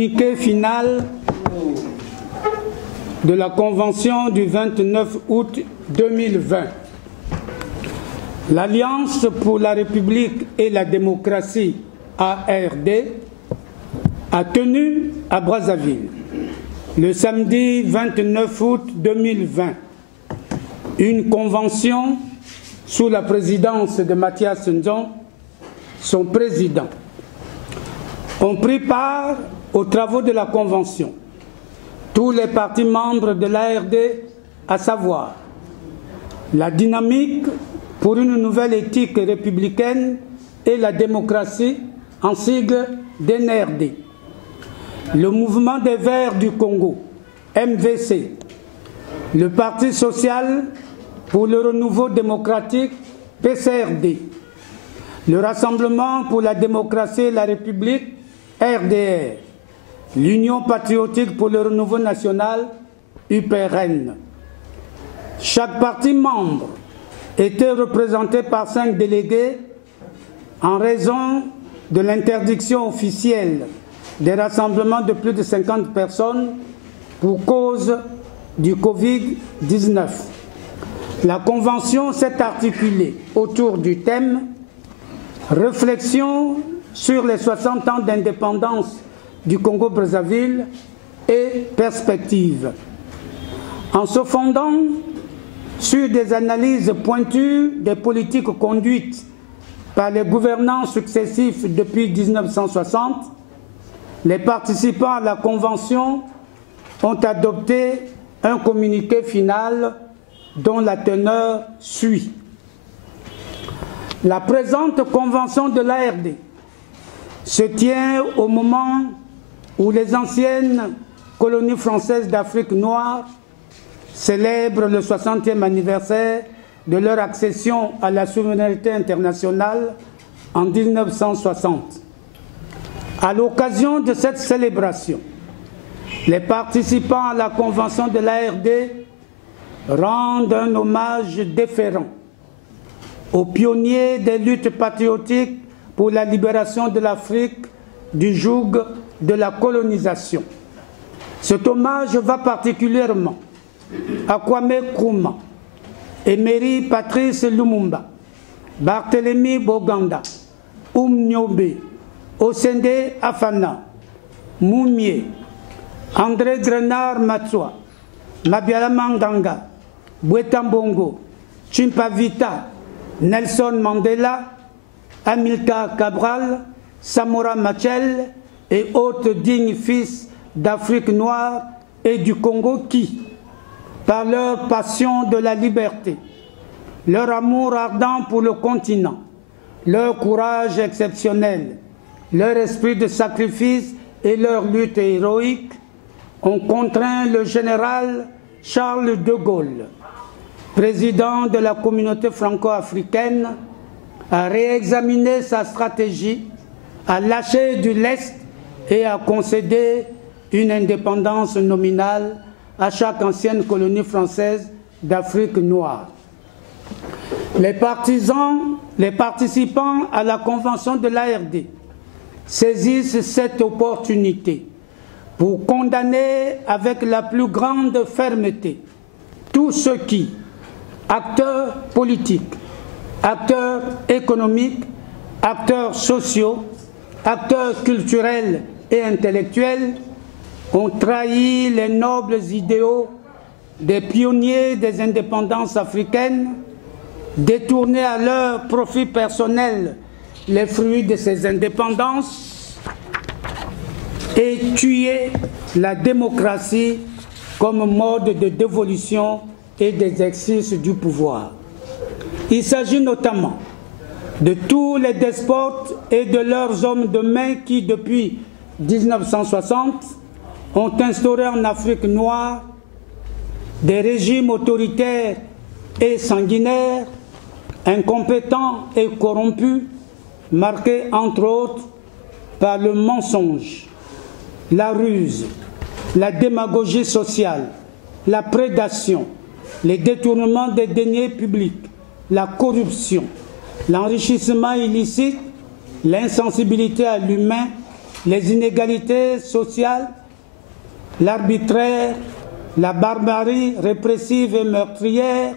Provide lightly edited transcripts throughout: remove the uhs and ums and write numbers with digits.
Communiqué final de la Convention du 29 août 2020. L'Alliance pour la République et la démocratie ARD a tenu à Brazzaville, le samedi 29 août 2020, une convention sous la présidence de Mathias Nzon, son président. Ont pris part aux travaux de la Convention tous les partis membres de l'ARD, à savoir la dynamique pour une nouvelle éthique républicaine et la démocratie, en sigle DNRD, le mouvement des Verts du Congo, MVC, le Parti social pour le renouveau démocratique, PCRD, le Rassemblement pour la démocratie et la République, RDR, l'Union patriotique pour le renouveau national, UPRN. Chaque parti membre était représenté par 5 délégués en raison de l'interdiction officielle des rassemblements de plus de 50 personnes pour cause du Covid-19. La Convention s'est articulée autour du thème « Réflexion sur les 60 ans d'indépendance du Congo-Brazzaville et perspectives ». En se fondant sur des analyses pointues des politiques conduites par les gouvernants successifs depuis 1960, les participants à la Convention ont adopté un communiqué final dont la teneur suit. La présente Convention de l'ARD se tient au moment où les anciennes colonies françaises d'Afrique noire célèbrent le 60e anniversaire de leur accession à la souveraineté internationale en 1960. À l'occasion de cette célébration, les participants à la Convention de l'ARD rendent un hommage déférent aux pionniers des luttes patriotiques pour la libération de l'Afrique du joug de la colonisation. Cet hommage va particulièrement à Kwame Nkrumah, Emery Patrice Lumumba, Barthélemy Boganda, Nyobe, Osende Afana, Moumie, André Grenard Matsua, Mabiala Mandanga, Bweta Mbongo, Chimpavita, Nelson Mandela, Amilcar Cabral, Samora Machel et autres dignes fils d'Afrique noire et du Congo qui, par leur passion de la liberté, leur amour ardent pour le continent, leur courage exceptionnel, leur esprit de sacrifice et leur lutte héroïque, ont contraint le général Charles de Gaulle, président de la communauté franco-africaine, à réexaminer sa stratégie, à lâcher du lest et à concéder une indépendance nominale à chaque ancienne colonie française d'Afrique noire. Les partisans, les participants à la Convention de l'ARD saisissent cette opportunité pour condamner avec la plus grande fermeté tous ceux qui, acteurs politiques, acteurs économiques, acteurs sociaux, acteurs culturels et intellectuels, ont trahi les nobles idéaux des pionniers des indépendances africaines, détourné à leur profit personnel les fruits de ces indépendances et tué la démocratie comme mode de dévolution et d'exercice du pouvoir. Il s'agit notamment de tous les despotes et de leurs hommes de main qui, depuis 1960, ont instauré en Afrique noire des régimes autoritaires et sanguinaires, incompétents et corrompus, marqués entre autres par le mensonge, la ruse, la démagogie sociale, la prédation, les détournements des deniers publics, la corruption, l'enrichissement illicite, l'insensibilité à l'humain les inégalités sociales, l'arbitraire, la barbarie répressive et meurtrière,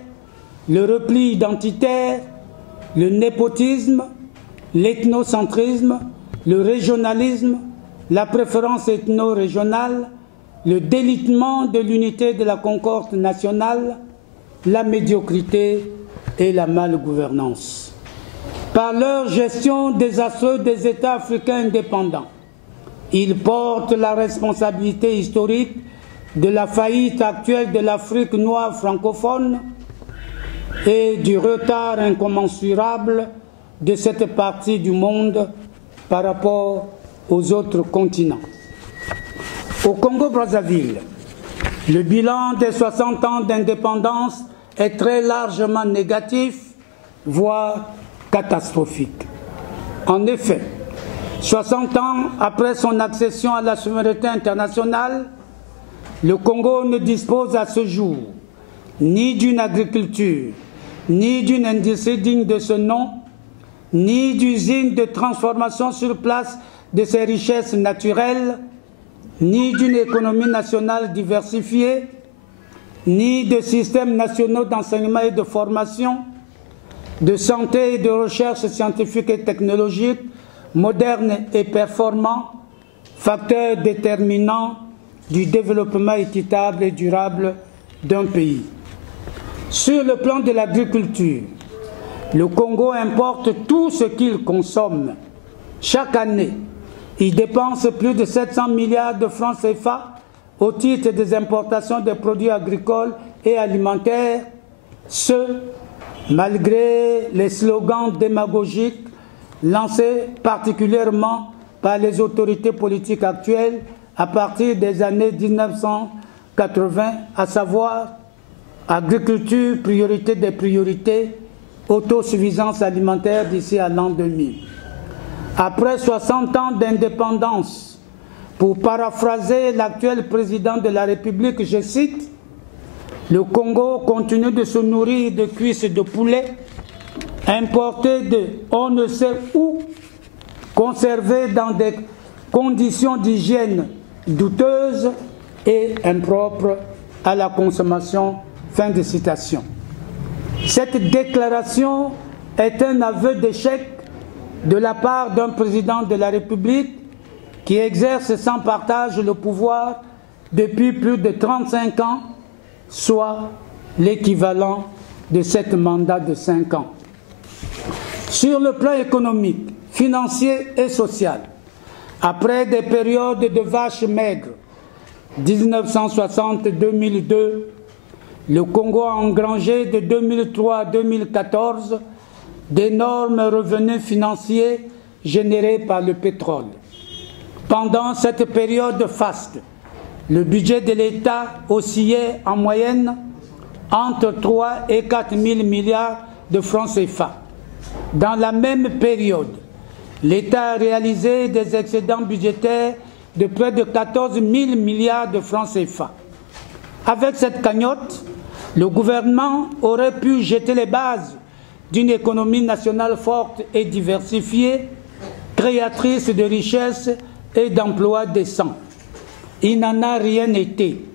le repli identitaire, le népotisme, l'ethnocentrisme, le régionalisme, la préférence ethno-régionale, le délitement de l'unité de la concorde nationale, la médiocrité et la malgouvernance. Par leur gestion désastreuse des États africains indépendants, ils portent la responsabilité historique de la faillite actuelle de l'Afrique noire francophone et du retard incommensurable de cette partie du monde par rapport aux autres continents. Au Congo-Brazzaville, le bilan des 60 ans d'indépendance est très largement négatif, voire catastrophique. En effet, 60 ans après son accession à la souveraineté internationale, le Congo ne dispose à ce jour ni d'une agriculture, ni d'une industrie digne de ce nom, ni d'usines de transformation sur place de ses richesses naturelles, ni d'une économie nationale diversifiée, ni de systèmes nationaux d'enseignement et de formation, de santé et de recherche scientifique et technologique, modernes et performants, facteurs déterminants du développement équitable et durable d'un pays. Sur le plan de l'agriculture, le Congo importe tout ce qu'il consomme. Chaque année, il dépense plus de 700 milliards de francs CFA au titre des importations de produits agricoles et alimentaires, ce, malgré les slogans démagogiques lancés particulièrement par les autorités politiques actuelles à partir des années 1980, à savoir agriculture, priorité des priorités, autosuffisance alimentaire d'ici à l'an 2000. Après 60 ans d'indépendance, pour paraphraser l'actuel président de la République, je cite, « Le Congo continue de se nourrir de cuisses de poulet importées de on ne sait où, conservées dans des conditions d'hygiène douteuses et impropres à la consommation. » Fin de citation. Cette déclaration est un aveu d'échec de la part d'un président de la République qui exerce sans partage le pouvoir depuis plus de 35 ans, soit l'équivalent de 7 mandats de 5 ans. Sur le plan économique, financier et social, après des périodes de vaches maigres, 1960-2002, le Congo a engrangé de 2003 à 2014 d'énormes revenus financiers générés par le pétrole. Pendant cette période faste, le budget de l'État oscillait en moyenne entre 3 et 4 000 milliards de francs CFA. Dans la même période, l'État a réalisé des excédents budgétaires de près de 14 000 milliards de francs CFA. Avec cette cagnotte, le gouvernement aurait pu jeter les bases d'une économie nationale forte et diversifiée, créatrice de richesses et d'emplois décents. Il n'en a rien été,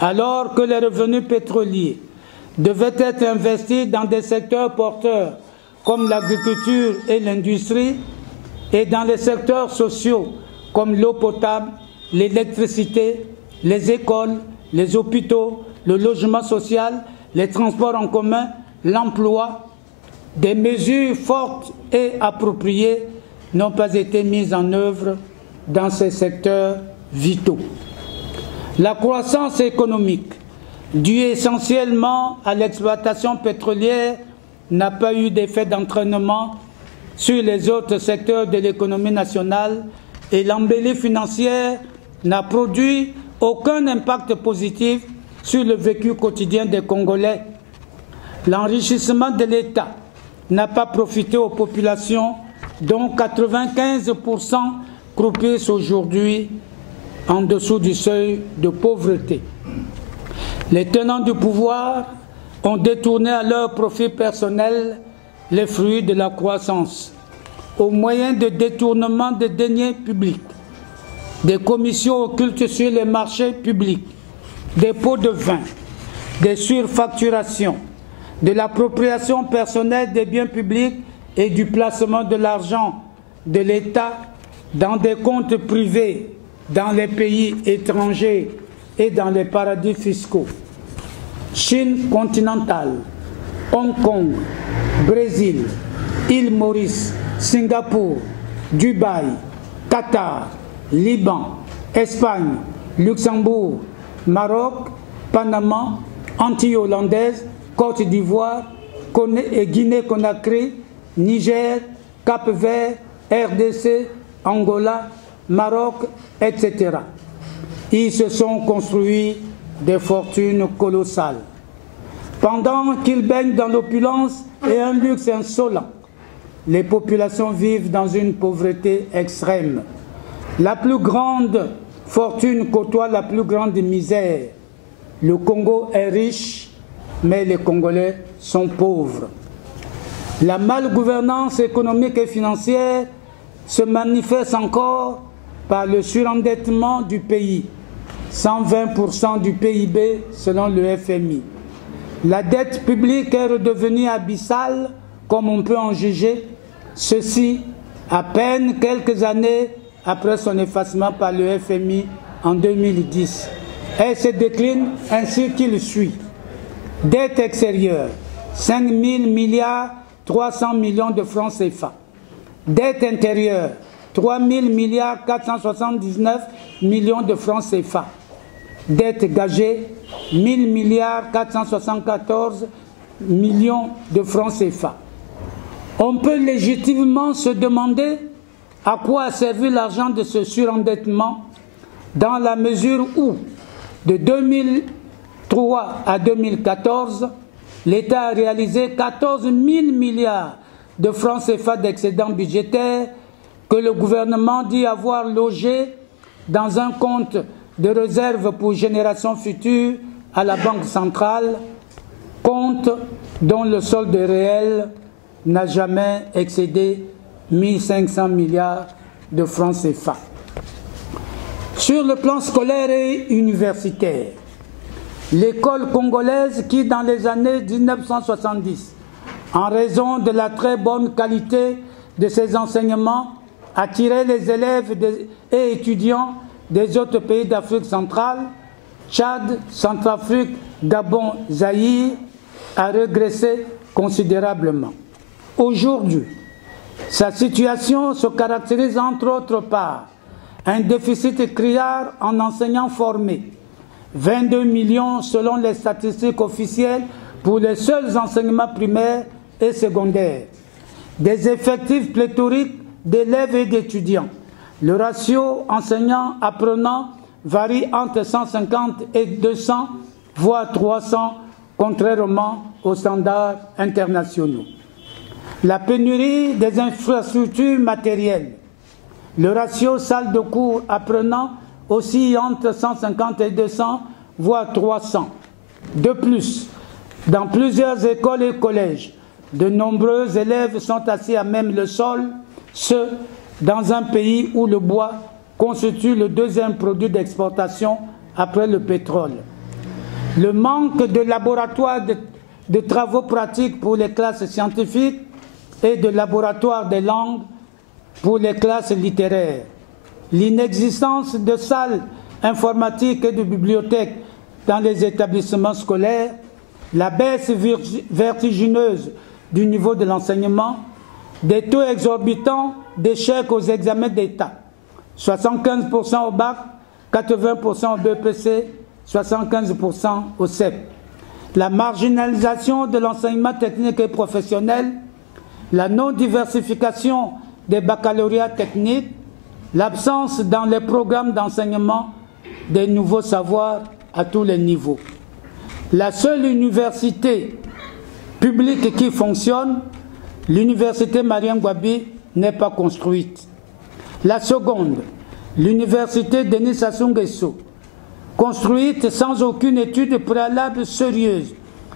alors que les revenus pétroliers devaient être investis dans des secteurs porteurs comme l'agriculture et l'industrie, et dans les secteurs sociaux comme l'eau potable, l'électricité, les écoles, les hôpitaux, le logement social, les transports en commun, l'emploi. Des mesures fortes et appropriées n'ont pas été mises en œuvre dans ces secteurs vitaux. La croissance économique, due essentiellement à l'exploitation pétrolière, n'a pas eu d'effet d'entraînement sur les autres secteurs de l'économie nationale et l'embellie financière n'a produit aucun impact positif sur le vécu quotidien des Congolais. L'enrichissement de l'État n'a pas profité aux populations dont 95% croupissent aujourd'hui en dessous du seuil de pauvreté. Les tenants du pouvoir ont détourné à leur profit personnel les fruits de la croissance, au moyen de détournement de deniers publics, des commissions occultes sur les marchés publics, des pots de vin, des surfacturations, de l'appropriation personnelle des biens publics et du placement de l'argent de l'État dans des comptes privés dans les pays étrangers et dans les paradis fiscaux. Chine continentale, Hong Kong, Brésil, île Maurice, Singapour, Dubaï, Qatar, Liban, Espagne, Luxembourg, Maroc, Panama, Antilles hollandaises, Côte d'Ivoire, Guinée-Conakry, Niger, Cap-Vert, RDC, Angola, Maroc, etc. Ils se sont construits des fortunes colossales. Pendant qu'ils baignent dans l'opulence et un luxe insolent, les populations vivent dans une pauvreté extrême. La plus grande fortune côtoie la plus grande misère. Le Congo est riche, mais les Congolais sont pauvres. La malgouvernance économique et financière se manifeste encore par le surendettement du pays, 120% du PIB selon le FMI. La dette publique est redevenue abyssale, comme on peut en juger, ceci à peine quelques années après son effacement par le FMI en 2010. Elle se décline ainsi qu'il suit. Dette extérieure, 5 000 milliards 300 millions de francs CFA. Dette intérieure, 3 000 milliards 479 millions de francs CFA. Dette gagée, 1 000 milliards 474 millions de francs CFA. On peut légitimement se demander à quoi a servi l'argent de ce surendettement dans la mesure où, de 2003 à 2014, l'État a réalisé 14 000 milliards de francs CFA d'excédent budgétaire que le gouvernement dit avoir logé dans un compte de réserve pour générations futures à la Banque centrale, compte dont le solde réel n'a jamais excédé 1 500 milliards de francs CFA. Sur le plan scolaire et universitaire, l'école congolaise qui, dans les années 1970, en raison de la très bonne qualité de ses enseignements, attirait les élèves et étudiants des autres pays d'Afrique centrale, Tchad, Centrafrique, Gabon, Zaïre, a régressé considérablement. Aujourd'hui, sa situation se caractérise entre autres par un déficit criard en enseignants formés, 22 millions selon les statistiques officielles pour les seuls enseignements primaires et secondaires, des effectifs pléthoriques d'élèves et d'étudiants. Le ratio enseignant-apprenant varie entre 150 et 200, voire 300, contrairement aux standards internationaux. La pénurie des infrastructures matérielles. Le ratio salle de cours apprenant aussi entre 150 et 200, voire 300. De plus, dans plusieurs écoles et collèges, de nombreux élèves sont assis à même le sol, ce, dans un pays où le bois constitue le deuxième produit d'exportation après le pétrole. Le manque de laboratoires de travaux pratiques pour les classes scientifiques et de laboratoires des langues pour les classes littéraires. L'inexistence de salles informatiques et de bibliothèques dans les établissements scolaires, la baisse vertigineuse du niveau de l'enseignement, des taux exorbitants d'échecs aux examens d'État, 75% au bac, 80% au BPC, 75% au CEP. La marginalisation de l'enseignement technique et professionnel, la non-diversification des baccalauréats techniques, l'absence dans les programmes d'enseignement des nouveaux savoirs à tous les niveaux. La seule université publique qui fonctionne, l'université Marien Ngouabi, n'est pas construite. La seconde, l'université Denis Sassou Nguesso, construite sans aucune étude préalable sérieuse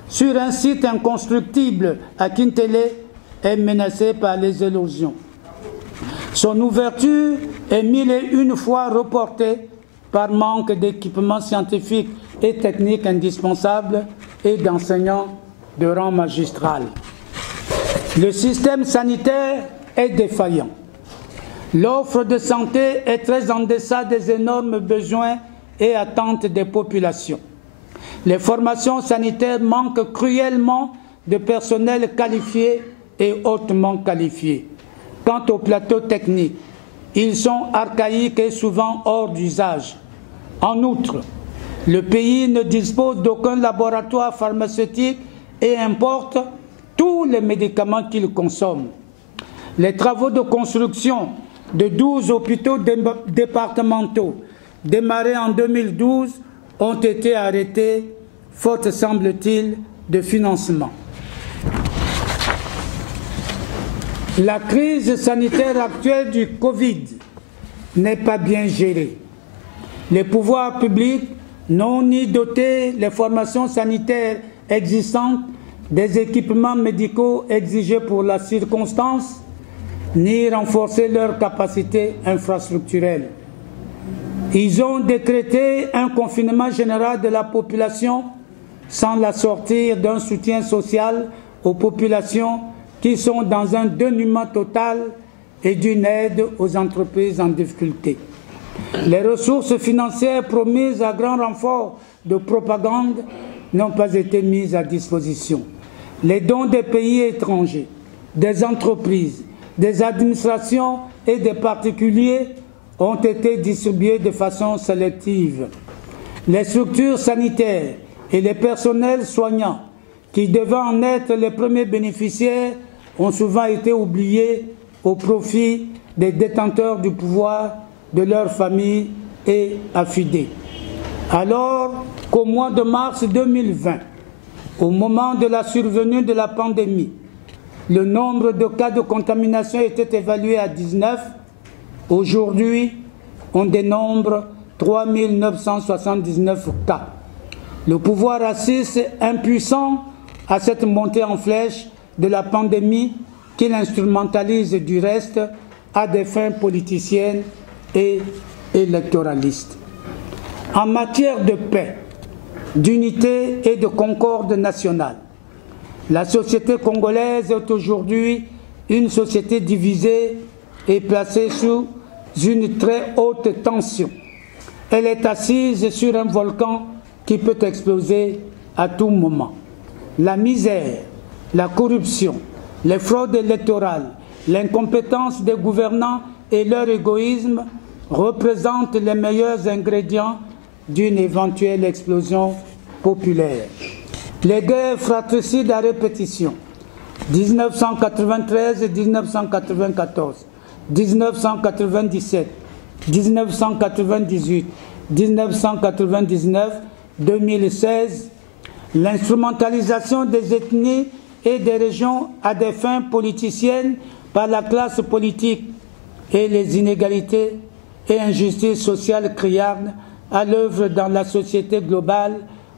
sur un site inconstructible à Kintélé, est menacée par les érosions. Son ouverture est mille et une fois reportée par manque d'équipements scientifiques et techniques indispensables et d'enseignants de rang magistral. Le système sanitaire est défaillant. L'offre de santé est très en deçà des énormes besoins et attentes des populations. Les formations sanitaires manquent cruellement de personnel qualifié et hautement qualifié. Quant aux plateaux techniques, ils sont archaïques et souvent hors d'usage. En outre, le pays ne dispose d'aucun laboratoire pharmaceutique et importe tous les médicaments qu'il consomme. Les travaux de construction de 12 hôpitaux départementaux démarrés en 2012 ont été arrêtés, faute, semble-t-il, de financement. La crise sanitaire actuelle du Covid n'est pas bien gérée. Les pouvoirs publics n'ont ni doté les formations sanitaires existantes des équipements médicaux exigés pour la circonstance, ni renforcé leurs capacités infrastructurelles. Ils ont décrété un confinement général de la population sans l'assortir d'un soutien social aux populations qui sont dans un dénuement total et d'une aide aux entreprises en difficulté. Les ressources financières promises à grand renfort de propagande n'ont pas été mises à disposition. Les dons des pays étrangers, des entreprises, des administrations et des particuliers ont été distribués de façon sélective. Les structures sanitaires et les personnels soignants, qui devaient en être les premiers bénéficiaires, ont souvent été oubliés au profit des détenteurs du pouvoir, de leurs familles et affidés. Alors qu'au mois de mars 2020, au moment de la survenue de la pandémie, le nombre de cas de contamination était évalué à 19. Aujourd'hui, on dénombre 3 979 cas. Le pouvoir assiste impuissant à cette montée en flèche de la pandémie qu'il instrumentalise du reste à des fins politiciennes et électoralistes. En matière de paix, d'unité et de concorde nationale, la société congolaise est aujourd'hui une société divisée et placée sous une très haute tension. Elle est assise sur un volcan qui peut exploser à tout moment. La misère, la corruption, les fraudes électorales, l'incompétence des gouvernants et leur égoïsme représentent les meilleurs ingrédients d'une éventuelle explosion populaire. Les guerres fratricides à répétition, 1993 et 1994, 1997, 1998, 1999, 2016, l'instrumentalisation des ethnies et des régions à des fins politiciennes par la classe politique et les inégalités et injustices sociales criardes à l'œuvre dans la société globale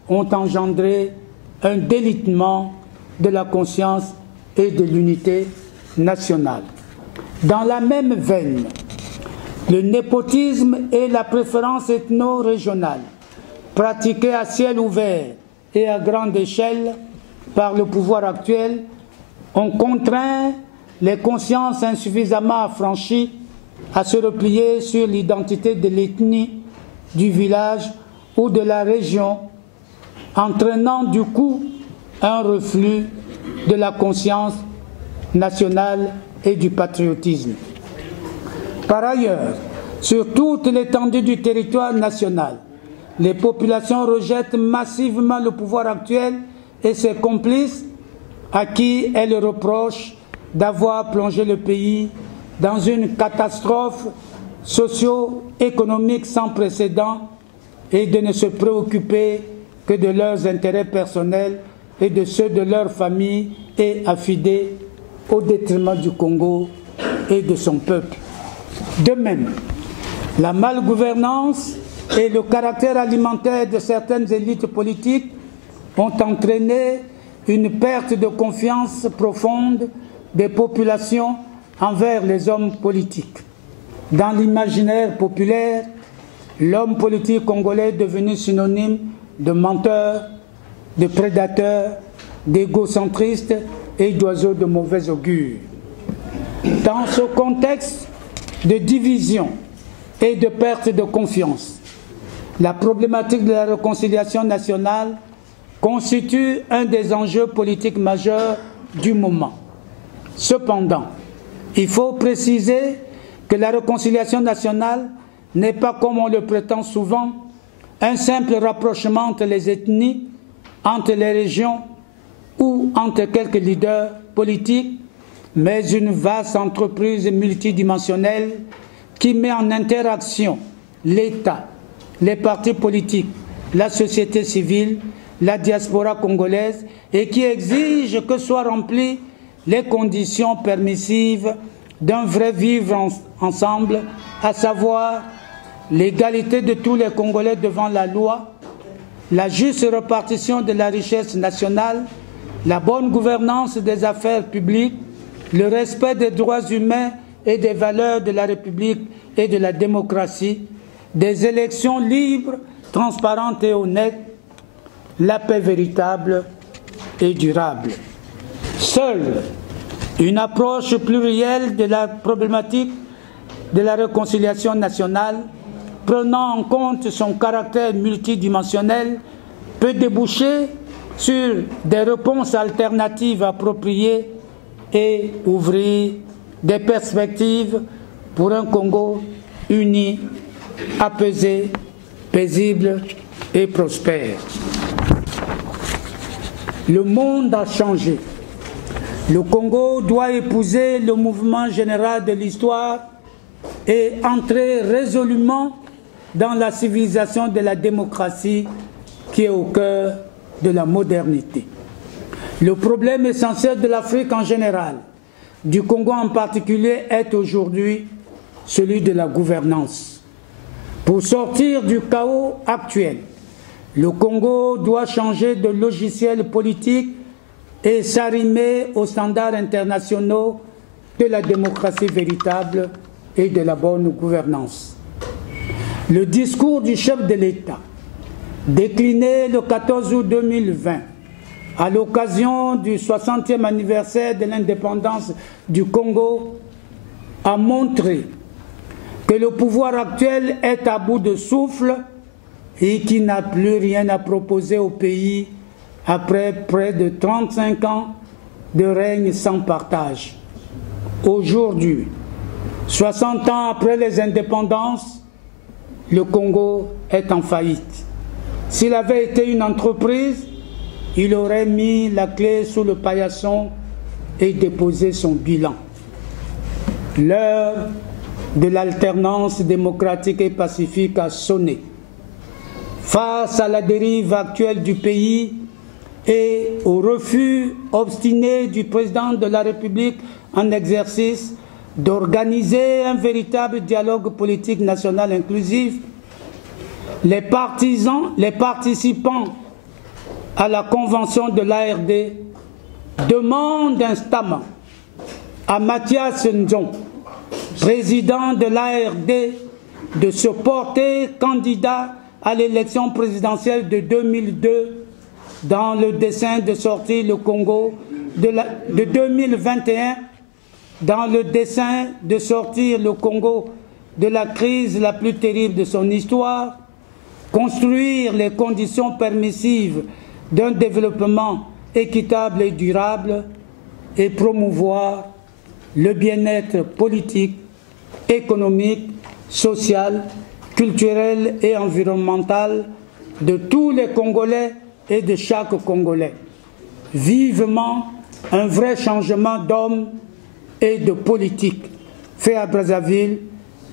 ont engendré un délitement de la conscience et de l'unité nationale. Dans la même veine, le népotisme et la préférence ethno-régionale, pratiqués à ciel ouvert et à grande échelle par le pouvoir actuel, ont contraint les consciences insuffisamment affranchies à se replier sur l'identité de l'ethnie, du village ou de la région, entraînant du coup un reflux de la conscience nationale et du patriotisme. Par ailleurs, sur toute l'étendue du territoire national, les populations rejettent massivement le pouvoir actuel et ses complices à qui elles reprochent d'avoir plongé le pays dans une catastrophe socio-économique sans précédent et de ne se préoccuper que de leurs intérêts personnels et de ceux de leurs familles et affidés au détriment du Congo et de son peuple. De même, la malgouvernance et le caractère alimentaire de certaines élites politiques ont entraîné une perte de confiance profonde des populations envers les hommes politiques. Dans l'imaginaire populaire, l'homme politique congolais est devenu synonyme de menteur, de prédateur, d'égocentriste et d'oiseau de mauvais augure. Dans ce contexte de division et de perte de confiance, la problématique de la réconciliation nationale constitue un des enjeux politiques majeurs du moment. Cependant, il faut préciser que la réconciliation nationale n'est pas, comme on le prétend souvent, un simple rapprochement entre les ethnies, entre les régions ou entre quelques leaders politiques, mais une vaste entreprise multidimensionnelle qui met en interaction l'État, les partis politiques, la société civile, la diaspora congolaise et qui exige que soient remplies les conditions permissives d'un vrai vivre ensemble, à savoir l'égalité de tous les Congolais devant la loi, la juste répartition de la richesse nationale, la bonne gouvernance des affaires publiques, le respect des droits humains et des valeurs de la République et de la démocratie, des élections libres, transparentes et honnêtes, la paix véritable et durable. Seule une approche plurielle de la problématique de la réconciliation nationale, prenant en compte son caractère multidimensionnel, peut déboucher sur des réponses alternatives appropriées et ouvrir des perspectives pour un Congo uni, apaisé, paisible et prospère. Le monde a changé. Le Congo doit épouser le mouvement général de l'histoire et entrer résolument dans la civilisation de la démocratie qui est au cœur de la modernité. Le problème essentiel de l'Afrique en général, du Congo en particulier, est aujourd'hui celui de la gouvernance. Pour sortir du chaos actuel, le Congo doit changer de logiciel politique et s'arrimer aux standards internationaux de la démocratie véritable et de la bonne gouvernance. Le discours du chef de l'État, décliné le 14 août 2020, à l'occasion du 60e anniversaire de l'indépendance du Congo, a montré que le pouvoir actuel est à bout de souffle et qu'il n'a plus rien à proposer au pays après près de 35 ans de règne sans partage. Aujourd'hui, 60 ans après les indépendances, le Congo est en faillite. S'il avait été une entreprise, il aurait mis la clé sous le paillasson et déposé son bilan. L'heure de l'alternance démocratique et pacifique a sonné. Face à la dérive actuelle du pays et au refus obstiné du président de la République en exercice d'organiser un véritable dialogue politique national inclusif, les participants à la convention de l'ARD demandent instamment à Mathias Nzon, président de l'ARD, de se porter candidat à l'élection présidentielle de 2002 dans le dessein de sortir le Congo de 2021 dans le dessein de sortir le Congo de la crise la plus terrible de son histoire, construire les conditions permissives d'un développement équitable et durable et promouvoir le bien-être politique, économique, social, culturel et environnemental de tous les Congolais et de chaque Congolais. Vivement un vrai changement d'homme et de politique, fait à Brazzaville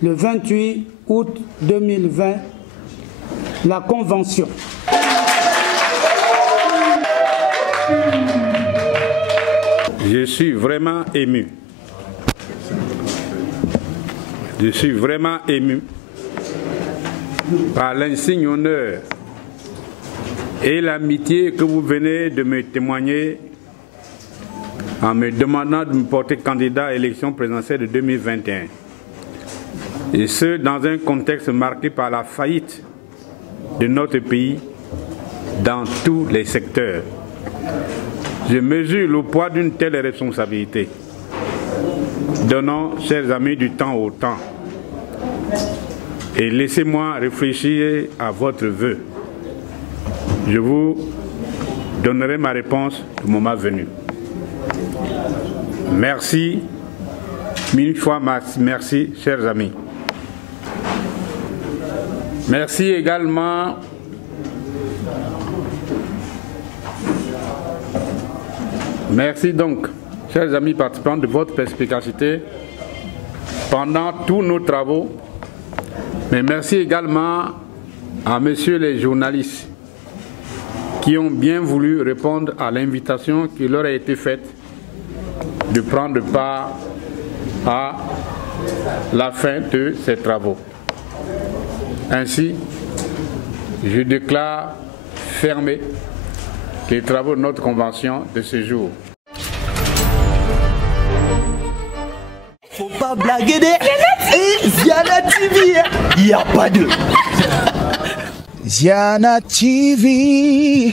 le 28 août 2020, la Convention. Je suis vraiment ému. Je suis vraiment ému par l'insigne honneur et l'amitié que vous venez de me témoigner en me demandant de me porter candidat à l'élection présidentielle de 2021. Et ce, dans un contexte marqué par la faillite de notre pays dans tous les secteurs. Je mesure le poids d'une telle responsabilité. Donnons, chers amis, du temps au temps. Et laissez-moi réfléchir à votre vœu. Je vous donnerai ma réponse au moment venu. Merci, mille fois merci, chers amis. Merci également merci donc, chers amis participants, de votre perspicacité pendant tous nos travaux. Mais merci également à messieurs les journalistes qui ont bien voulu répondre à l'invitation qui leur a été faite de prendre part à la fin de ces travaux. Ainsi, je déclare fermés les travaux de notre convention de ce jour. Faut pas blaguer des Ziana TV, il n'y a pas de Ziana TV,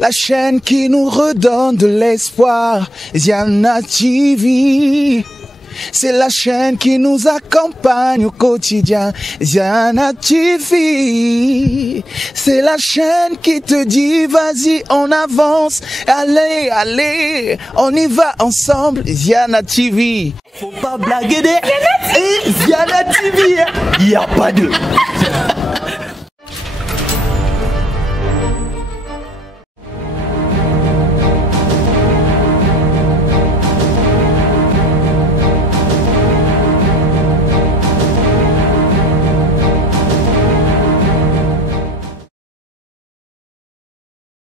la chaîne qui nous redonne de l'espoir. Ziana TV, c'est la chaîne qui nous accompagne au quotidien. Ziana TV, c'est la chaîne qui te dit vas-y on avance, allez, allez, on y va ensemble. Ziana TV, faut pas blaguer des Ziana TV, il n'y a pas de